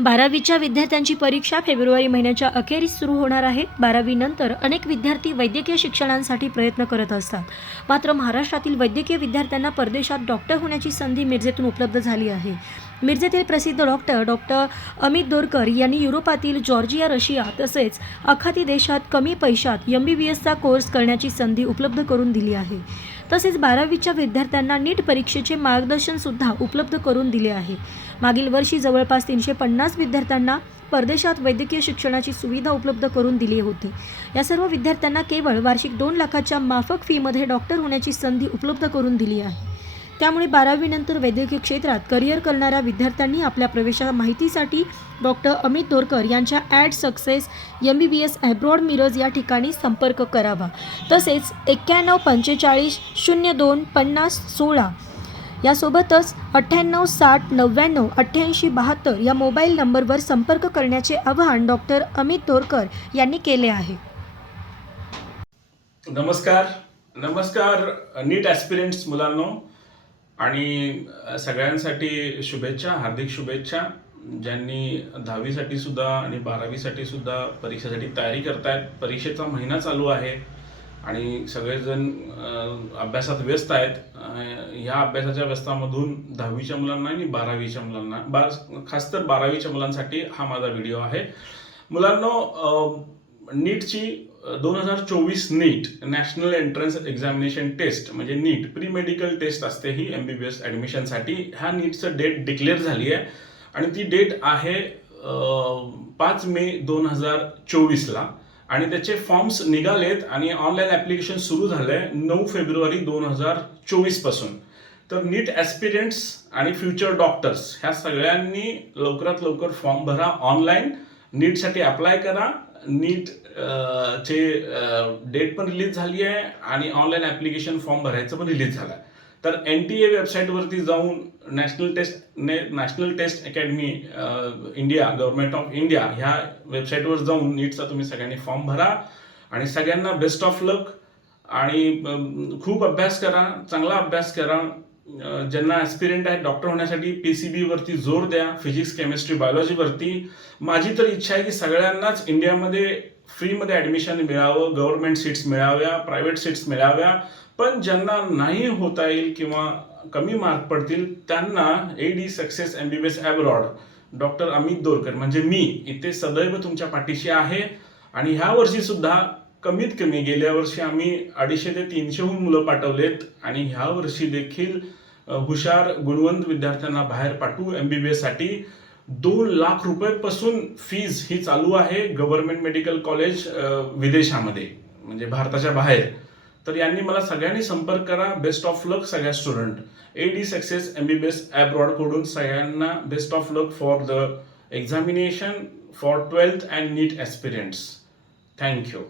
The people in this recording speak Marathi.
बारावीच्या विद्यार्थ्यांची परीक्षा फेब्रुवारी महिन्याच्या अखेरीस सुरू होणार आहे. बारावीनंतर अनेक विद्यार्थी वैद्यकीय शिक्षणांसाठी प्रयत्न करत असतात. मात्र महाराष्ट्रातील वैद्यकीय विद्यार्थ्यांना परदेशात डॉक्टर होण्याची संधी मिरजेतून उपलब्ध झाली आहे. मिरजेतील प्रसिद्ध डॉक्टर डॉक्टर अमित दोरकर यांनी युरोपातील जॉर्जिया रशिया तसेच आखाती देशात कमी पैशात एम बी बी एसचा कोर्स करण्याची संधी उपलब्ध करून दिली आहे. तसेच बारावीच्या विद्यार्थ्यांना नीट परीक्षेचे मार्गदर्शनसुद्धा उपलब्ध करून दिले आहे. मागील वर्षी जवळपास तीनशे पन्नास विद्यार्थ्यांना परदेशात वैद्यकीय शिक्षणाची सुविधा उपलब्ध करून दिली होती. या सर्व विद्यार्थ्यांना केवळ वार्षिक दोन लाखाच्या माफक फीमध्ये डॉक्टर होण्याची संधी उपलब्ध करून दिली आहे. त्यामुळे बारावीनंतर वैद्यकीय क्षेत्रात करिअर करणाऱ्या विद्यार्थ्यांनी आपल्या प्रवेशा माहितीसाठी डॉक्टर अमित दोरकर यांच्या AD success M B B S abroad Miraj या ठिकाणी संपर्क करावा. तसेच एक्क्याण्णव पंचेचाळीस शून्य दोन पन्नास सोळा यासोबतच अठ्ठ्याण्णव साठ नव्याण्णव अठ्ठ्याऐंशी बहात्तर या मोबाईल नंबरवर संपर्क करण्याचे आवाहन डॉक्टर अमित तोरकर यांनी केले आहे. नमस्कार. नमस्कार नीट ॲस्पिरंट्स मुलांना. आणि सगळ्यांसाठी शुभेच्छा हार्दिक शुभेच्छा. ज्यांनी दहावीसाठी सुद्धा आणि बारावीसाठी सुद्धा परीक्षेसाठी तयारी करतायत परीक्षेचा महिना चालू आहे आणि सगळेजण अभ्यासात व्यस्त आहेत. ह्या अभ्यासाच्या व्यस्तामधून दहावीच्या मुलांना आणि बारावीच्या मुलांना बार खास तर बारावीच्या मुलांसाठी हा माझा व्हिडिओ आहे. मुलांनो नीटची दोन हजार चोवीस NEET national entrance examination test म्हणजे नीट प्री मेडिकल टेस्ट असते ही एम बी बी एस ॲडमिशनसाठी ह्या नीटचं डेट डिक्लेअर झाली आहे. आणि ती डेट आहे पाच मे दोन हजार चोवीसला. आणि त्याचे फॉर्म्स निघालेत आणि ऑनलाईन ॲप्लिकेशन सुरू झालं आहे नऊ फेब्रुवारी दोन हजार चोवीसपासून तर नीट ॲस्पिरियंट्स आणि फ्युचर डॉक्टर्स ह्या सगळ्यांनी लवकरात लवकर फॉर्म भरा ऑनलाईन नीटसाठी अप्लाय करा. नीट चे डेट पण रिलीज झाली आहे आणि ऑनलाईन ॲप्लिकेशन फॉर्म भरायचं पण रिलीज झालं आहे. तर एन टी ए वेबसाईटवरती जाऊन नॅशनल टेस्ट ने national test academy India government of India ह्या वेबसाईटवर जाऊन नीटचा तुम्ही सगळ्यांनी फॉर्म भरा आणि सगळ्यांना बेस्ट ऑफ लक आणि खूप अभ्यास करा चांगला अभ्यास करा. ज्यांना ॲस्पिरंट आहेत डॉक्टर होण्यासाठी पी सी बीवरती जोर द्या फिजिक्स केमिस्ट्री बायोलॉजीवरती माझी तर इच्छा आहे की सगळ्यांनाच इंडियामध्ये फ्रीमध्ये ॲडमिशन मिळावं गव्हर्नमेंट सीट्स मिळाव्या प्रायव्हेट सीट्स मिळाव्या. पण ज्यांना नाही होता येईल किंवा कमी मार्क पडतील त्यांना A D success M B B S abroad doctor Amit Dorkar म्हणजे मी. इथे सदैव तुमच्या पाठीशी आहे. आणि ह्या वर्षी सुद्धा कमीत कमी गेल्या वर्षी आम्ही अडीचशे ते तीनशेहून मुलं पाठवलेत. आणि ह्या वर्षी देखील हुशार गुणवंत विद्यार्थ्यांना बाहेर पाठवू. एम बी बी एससाठी दोन लाख रुपयेपासून फीज ही चालू आहे गव्हर्नमेंट मेडिकल कॉलेज विदेशामध्ये म्हणजे भारताच्या बाहेर. तर यांनी मला सगळ्यांनी संपर्क करा. बेस्ट ऑफ लक सगळ्या student A D success M B B S ॲब्रॉडकडून सगळ्यांना best of luck for the examination for twelfth and NEET aspirants thank you